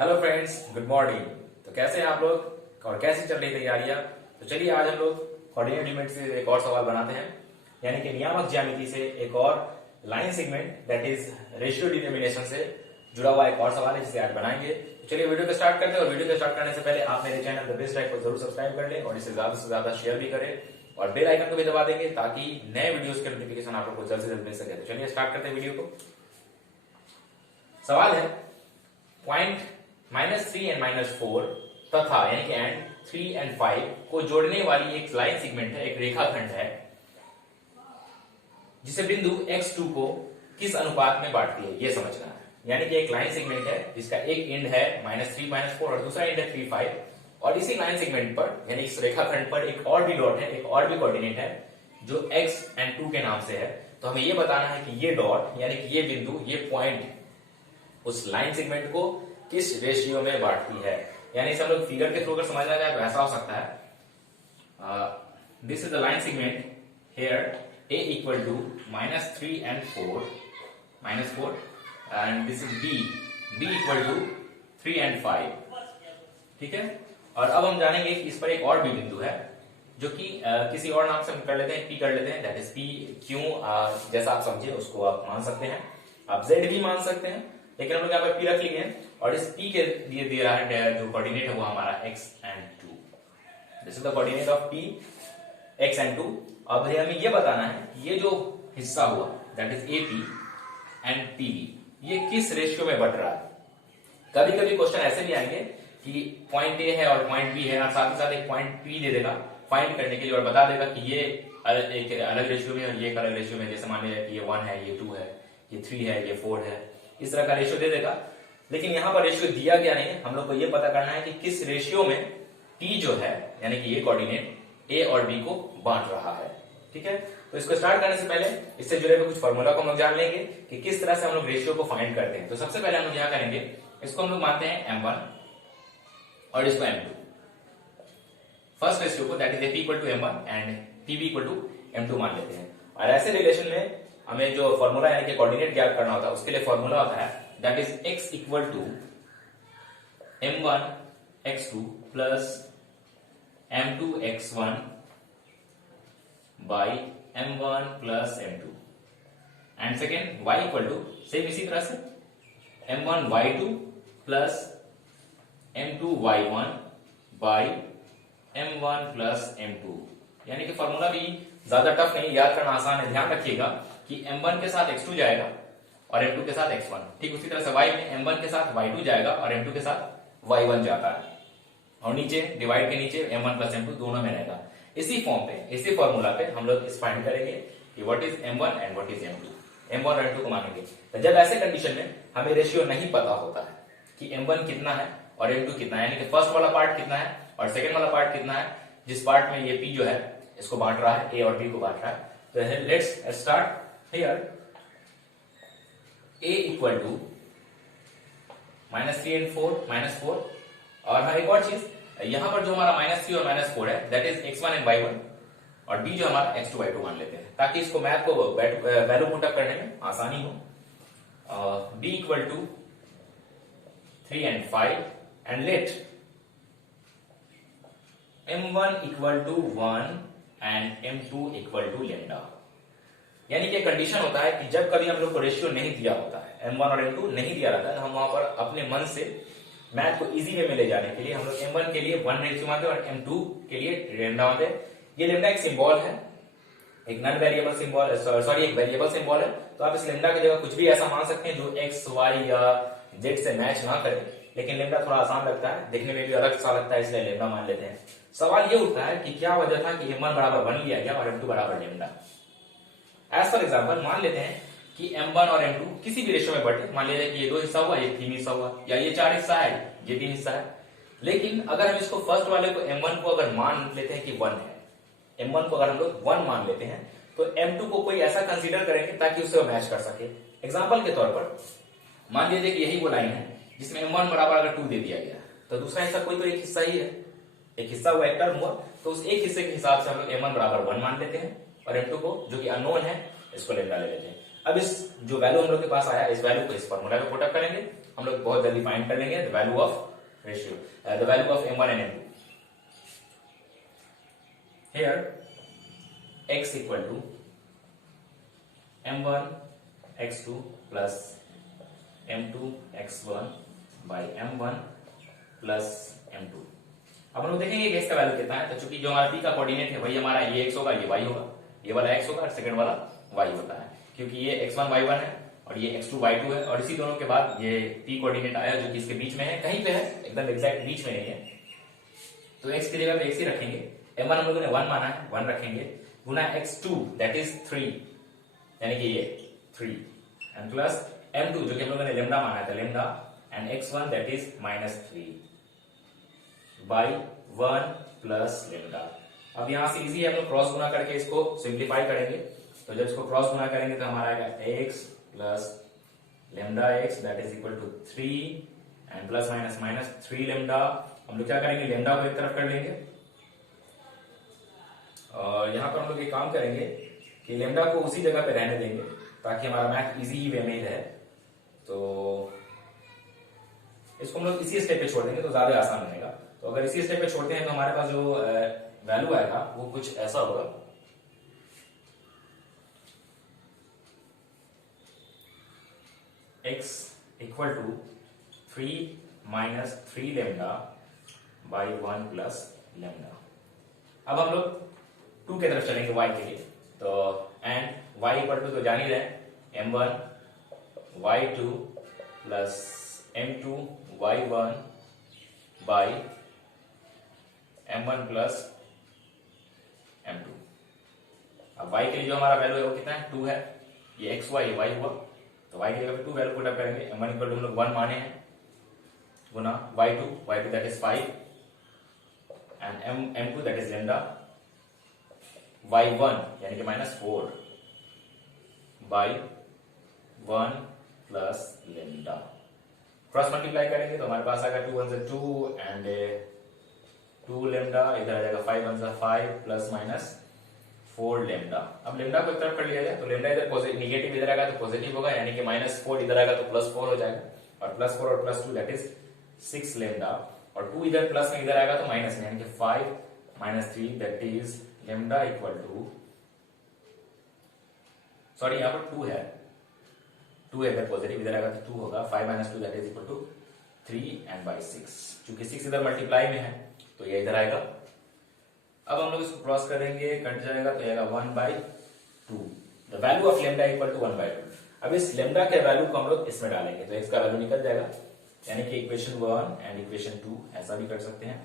Hello friends, good morning. तो कैसे हैं आप लोग और कैसी चल रही तैयारियां? तो चलिए आज हम लोग कोऑर्डिनेट एलिमेंट से एक और सवाल बनाते हैं, यानी कि नियामक ज्यामिति से एक और line segment that is ratio determination से जुड़ा हुआ एक और सवाल है जिसे आज बनाएंगे। तो चलिए वीडियो को स्टार्ट करते हैं। और वीडियो को स्टार्ट करने से पहले आप मेरे चैनल द बेस्ट ट्रैक को जरूर सब्सक्राइब कर लें और इसे ज्यादा से ज्यादा शेयर भी करें और बेल आइकन को भी दबा देंगे ताकि नए वीडियोस के नोटिफिकेशन आप लोग को जल्द से जल्द मिल सके। तो चलिए स्टार्ट करते हैं वीडियो को। सवाल है पॉइंट -3 एंड -4 तथा यानी कि एंड 3 एंड 5 को जोड़ने वाली एक लाइन सेगमेंट है, एक रेखाखंड है जिसे बिंदु x2 को किस अनुपात में बांटती है ये समझना है। यानी कि एक लाइन सेगमेंट है जिसका एक एंड है -3 -4 और दूसरा एंड है 3 5 और इसी लाइन सेगमेंट पर यानी इस रेखाखंड पर एक और भी डॉट है, एक और भी कोऑर्डिनेट है जो x एंड 2 के नाम से है। तो हमें ये बताना है कि ये डॉट यानी कि ये बिंदु, ये पॉइंट उस लाइन सेगमेंट को किस रेशियो में बांटती है। यानी इसे हम लोग फिगर के थ्रू अगर समझा जाए तो ऐसा हो सकता है, this is the line segment here a equal to -3 and 4 -4 and this is b equal to 3 and 5। ठीक है, और अब हम जानेंगे कि इस पर एक और भी बिंदु है जो कि किसी और नाम से हम कर लेते हैं, p कर लेते हैं, दैट इज p क्यों, जैसा आप समझे उसको आप मान सकते हैं, आप z भी मान सकते हैं, लेकिन हम लोग यहाँ पर p रख लिए और इस p के लिए दे रहा है जो कोऑर्डिनेट है वो हमारा x and 2। This is the coordinate of p x and 2। अब हमें ये बताना है कि ये जो हिस्सा हुआ that is AP and PB ये किस रेशियो में बट रहा है। कभी कभी क्वेश्चन ऐसे भी आएंगे कि पॉइंट A है और पॉइंट B है और साथ ही साथ एक पॉइंट P दे देगा फाइंड करने के लिए और बता देगा कि ये एक अलग रेशियो में और ये एक अलग रेशियो में। जैसे मान लीजिए कि ये 1 है, ये 2 है, ये 3 है, ये 4 है, इस तरह का रेशियो दे देगा। लेकिन यहाँ पर रेशियो दिया गया नहीं है, हम लोग को ये पता करना है कि किस रेशियो में P जो है यानी कि ये कोऑर्डिनेट A और B को बांट रहा है। ठीक है, तो इसको स्टार्ट करने से पहले इससे जुड़े हुए कुछ फॉर्मूला को हम लोग जान लेंगे कि किस तरह से हम लोग रेशियो को फाइंड करते हैं। तो सबसे पहले हम लोग यहाँ करेंगे, इसको हम लोग मानते हैं M1 और इसको M2, फर्स्ट रेशियो को that is AP equal to M1 and PB equal to M2 मान लेते हैं। और ऐसे रिलेशन में हमें जो फॉर्मूला यानी कि कोऑर्डिनेट ज्ञात करना होता है उसके लिए फॉर्मूला होता है that is x equal to M1 x2 plus M2 x1 by M1 plus M2 and second y equal to same इसी तरह से M1 y2 plus M2 y1 by M1 plus M2। यानी कि फॉर्मूला भी ज्यादा tough नहीं, याद करना आसान है। ध्यान रखिएगा कि M1 के साथ x2 जाएगा और M2 के साथ x1, ठीक उसी तरह से y में M1 के साथ y2 जाएगा और M2 के साथ y1 जाता है और नीचे डिवाइड के नीचे M1 प्लस M2 दोनों में रहेगा। इसी फॉर्म पे, इसी फॉर्मूला पे हम लोग इस फाइंड करेंगे कि what is M1 and what is M2, M1 और M2 को मानेंगे। तो जब ऐसे कंडीशन में हमें रेशियो नहीं पता होता है कि M1 कितना है और M2 कितना है, यानी कि फर्स्ट वाला पार्ट कितना है और सेकंड वाला पार्ट कितना है, जिस पार्ट में ये P जो है इसको बांट रहा है, A और B को बांट रहा है। तो let's start here, A equal to -3 and 4 और हाँ एक और चीज, यहां पर जो हमारा -3 और -4 है that is x1 and y1 और b जो हमारा x2 y2 मान लेते हैं ताकि इसको मैथ को वैल्यू पुटअप करने में आसानी हो। b equal to 3 and 5 and let m1 equal to 1 एंड m2 इक्वल टू लैम्डा। यानी कि कंडीशन होता है कि जब कभी हम लोग को रेशियो नहीं दिया होता है, M1 और M2 नहीं दिया रहता है, तो हम वहां पर अपने मन से मैथ को इजी वे में ले जाने के लिए हम लोग M1 के लिए 1 रेशियो मानते हैं और M2 के लिए लैम्डा मानते हैं। ये लैम्डा एक सिंबल है, एक नॉन वेरिएबल सिंबल, सॉरी एक वेरिएबल सिंबल है। तो आप इस लैम्डा की जगह कुछ भी ऐसा मान सकते हैं जो x, y या z से मैच ना करे, लेकिन लैम्डा थोड़ा आसान लगता है, देखने में भी अलग सा लगता है, इसलिए लैम्डा मान लेते हैं। सवाल ये उठता है कि क्या वजह था कि M1 बराबर 1 लिया गया और M2 बराबर लैम्डा। एज फॉर एग्जाम्पल मान लेते हैं कि M1 और M2 किसी भी रेशियो में बटे, मान लीजिए कि ये 2 हिस्सा हुआ, ये 3 हिस्सा हुआ, या ये 4 हिस्सा है, ये 3 हिस्सा है। लेकिन अगर हम इसको फर्स्ट वाले को M1 को अगर मान लेते हैं कि 1 है, M1 को अगर हम लोग 1 मान लेते हैं तो M2 को कोई ऐसा कंसीडर करेंगे ताकि उससे मैच कर सके। एग्जाम्पल के तौर पर मान लीजिए कि यही वो लाइन है जिसमें M1 बराबर अगर 2 दे दिया गया तो दूसरा हिस्सा कोई तो एक हिस्सा ही है, एक हिस्सा हुआ, एक टर्म हुआ, तो उस एक हिस्से के हिसाब से हम लोग M1 बराबर 1 मान लेते हैं और M2 को जो कि अननोन है इसको लैम्डा ले लेते हैं। अब इस जो वैल्यू हम लोग के पास आया, इस वैल्यू को इस फॉर्मूला में पुट अप करेंगे हम लोग बहुत जल्दी फाइंड कर लेंगे the value of ratio, the value of m1 and m2। Here x equal to m1 x2 plus m2 x1 by m1 plus m2। अब हम लोग देखेंगे कि x का वैल्यू कितना है। तो चूंकि जो हमारा p का कोऑर्डिनेट है वही हमारा ये x होगा, ये y होगा, ये वाला x होगा और सेकंड वाला y होता है, क्योंकि ये x1 y1 है और ये x2 y2 है। और इसी दोनों के बाद ये p कोऑर्डिनेट आया जो कि इसके बीच में है, कहीं पे है, एकदम एग्जैक्ट बीच में नहीं है। तो x की जगह पे x ही रखेंगे। m1 हम लोगों ने 1 माना है, 1 रखेंगे, गुना x2 दैट इज 3, यानी कि ये 3, एंड प्लस m2 जो कि हम लोगों ने लेमडा माना था, lambda, and x1 that is -3 by 1 plus lambda. अब यहां से इजी है, हम लोग क्रॉस गुना करके इसको सिंप्लीफाई करेंगे। तो जब इसको क्रॉस गुना करेंगे तो हमारा आएगा x plus lambda x that is equal to 3 and plus minus minus 3 lambda. हम लोग क्या करेंगे, लेमडा को एक तरफ कर लेंगे और यहां पर हम लोग एक काम करेंगे कि लेमडा को उसी जगह पे रहने देंगे ताकि हमारा मैथ इजी वे में रहे। तो इसको हम लोग इसी स्टेप पे छोड़ देंगे तो ज्यादा आसान रहेगा। तो अगर इसी स्टेप पे छोड़ते हैं तो हमारे पास जो वैल्यू आएगा वो कुछ ऐसा होगा, x equal to 3 minus 3 lambda by 1 plus lambda. अब हम लोग 2 की तरफ चलेंगे y के लिए। तो एंड y इक्वल टू तो जान ही रहे m1 y2 plus m2 y1 by m1 plus m2। अब y के लिए जो हमारा वैल्यू है वो कितना है, 2 है, ये x हुआ, ये y हुआ। तो y की जगह पे 2 वैल्यू पुट अप करेंगे। m1 इक्वल टू हम लोग 1 माने हैं, गुना y2 that is 5 and m2 that is lambda, y1 यानी कि -4 by 1 plus lambda. Cross multiply करेंगे तो हमारे पास आएगा 2 1 से 2 एंड 2 लेमडा, इधर आ जाएगा 5 1 से 5 प्लस माइनस 4 लेमडा। अब लेमडा को एक तरफ कर लिया जाए तो लेमडा इधर पॉजिटिव, नेगेटिव इधर आएगा तो पॉजिटिव होगा, यानी कि -4 इधर आएगा तो +4 हो जाएगा, और +4 और +2 दैट इज 6 लेमडा, और 2 इधर प्लस में इधर आएगा तो माइनस में, यानी कि 5 - 3 that is lambda equal to, sorry यहाँ पर 2 है, 2 है इधर पॉजिटिव, इधर आएगा तो 2 होगा, 5 - 2 that is equal to 3 and by 6। चूंकि 6 इधर मल्टीप्लाई में है तो ये इधर आएगा। अब हम लोग इसको क्रॉस करेंगे, कट जाएगा तो आएगा 1/2। The value of lambda equal to 1/2। अब इस लेमडा के वैल्यू को हम लोग इसमें डालेंगे तो x का वैल्यू निकल जाएगा, यानी कि इक्वेशन 1 एंड इक्वेशन 2 ऐसा भी कर सकते हैं।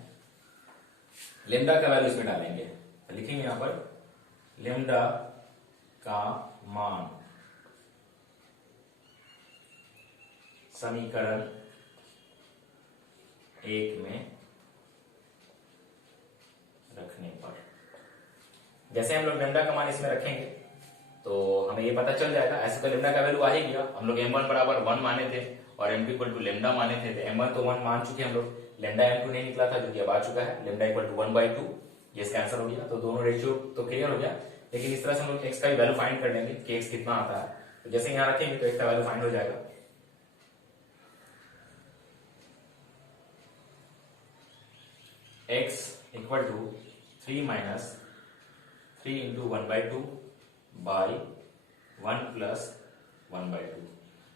लेमडा का वैल्यू इसमें डालेंगे तो लिखेंगे यहां पर लेमडा का मान समीकरण 1 में रखने पर, जैसे हम लोग लेमडा का मान इसमें रखेंगे तो हमें ये पता चल जाएगा। ऐसे तो लेमडा का वैल्यू आ ही गया, हम लोग m1 बराबर 1 माने थे और m2 इक्वल टू लेमडा माने थे, तो m1 तो 1 मान चुके हम लोग, लेमडा m2 नहीं निकला था जो कि अब आ चुका है, लेमडा इक्वल टू 1/2, ये इसका आंसर हो गया। तो दोनों रेशियो तो क्लियर हो गया, लेकिन इस तरह से हम लोग x का भी वैल्यू फाइंड कर लेंगे कि x कितना आता है। तो जैसे यहाँ रखेंगे तो x का वैल्यू फाइंड हो जाएगा। x equal to 3 minus 3 into 1/2 by 1 plus 1/2।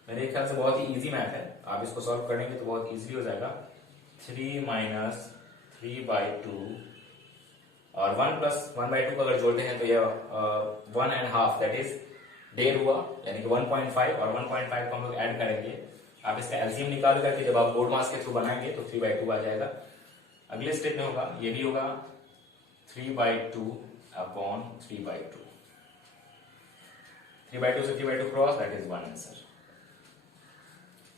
मेरे ख्याल से बहुत ही इजी मैथ है, आप इसको सॉल्व करेंगे तो बहुत इजीली हो जाएगा। 3 माइनस 3/2 और 1 प्लस 1/2 को अगर जोड़ते हैं तो ये 1.5 दैट इज 1.5 हुआ, यानी कि 1.5 और 1.5 को हम लोग ऐड करेंगे। आप इसका एलसीएम निकाल करके जब आप बोर्ड मास के थ्रू बनाएंगे तो 3/2 आ जाएगा। अगले स्टेप में होगा, ये भी होगा 3/2 अपॉन 3/2, 3/2 से 3/2 क्रॉस दैट इज 1 आंसर।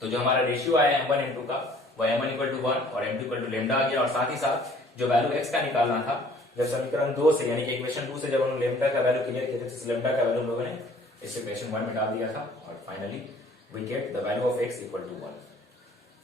तो जो हमारा रेशियो आया m1 m2 का वो m1 इक्वल टू 1 और m2 इक्वल टू लेमडा आ गया, और साथ ही साथ जो वैल्यू x का निकालना था, जब समीकरण 2 से यानी कि इक्वेशन 2 से जब हम लोग लेमडा का वैल्यू क्लियर किए थे तो लेमडा का वैल्यू हम लोगों ने इस इक्वेशन 1 में डाल दिया था, और finally we get the value of x equal to 1।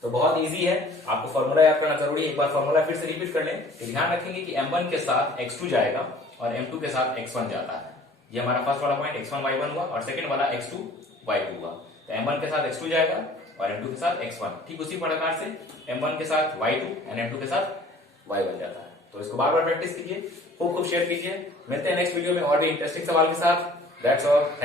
तो बहुत इजी है, आपको फॉर्मूला याद करना जरूरी है। एक बार फॉर्मूला फिर से रिपीट कर लें, ध्यान रखेंगे कि m1 के साथ x2 जाएगा और m2 के साथ x1 जाता है। ये हमारा फर्स्ट वाला पॉइंट x1 y1 हुआ और सेकंड वाला x2 y2 हुआ। तो m1 के साथ x2 जाएगा और M2 के साथ X1। ठीक उसी प्रकार से M1 के साथ Y2 और M2 के साथ Y बन जाता है। तो इसको बार बार प्रैक्टिस कीजिए, खूब खूब शेयर कीजिए। मिलते हैं नेक्स्ट वीडियो में और भी इंटरेस्टिंग सवाल के साथ। That's all.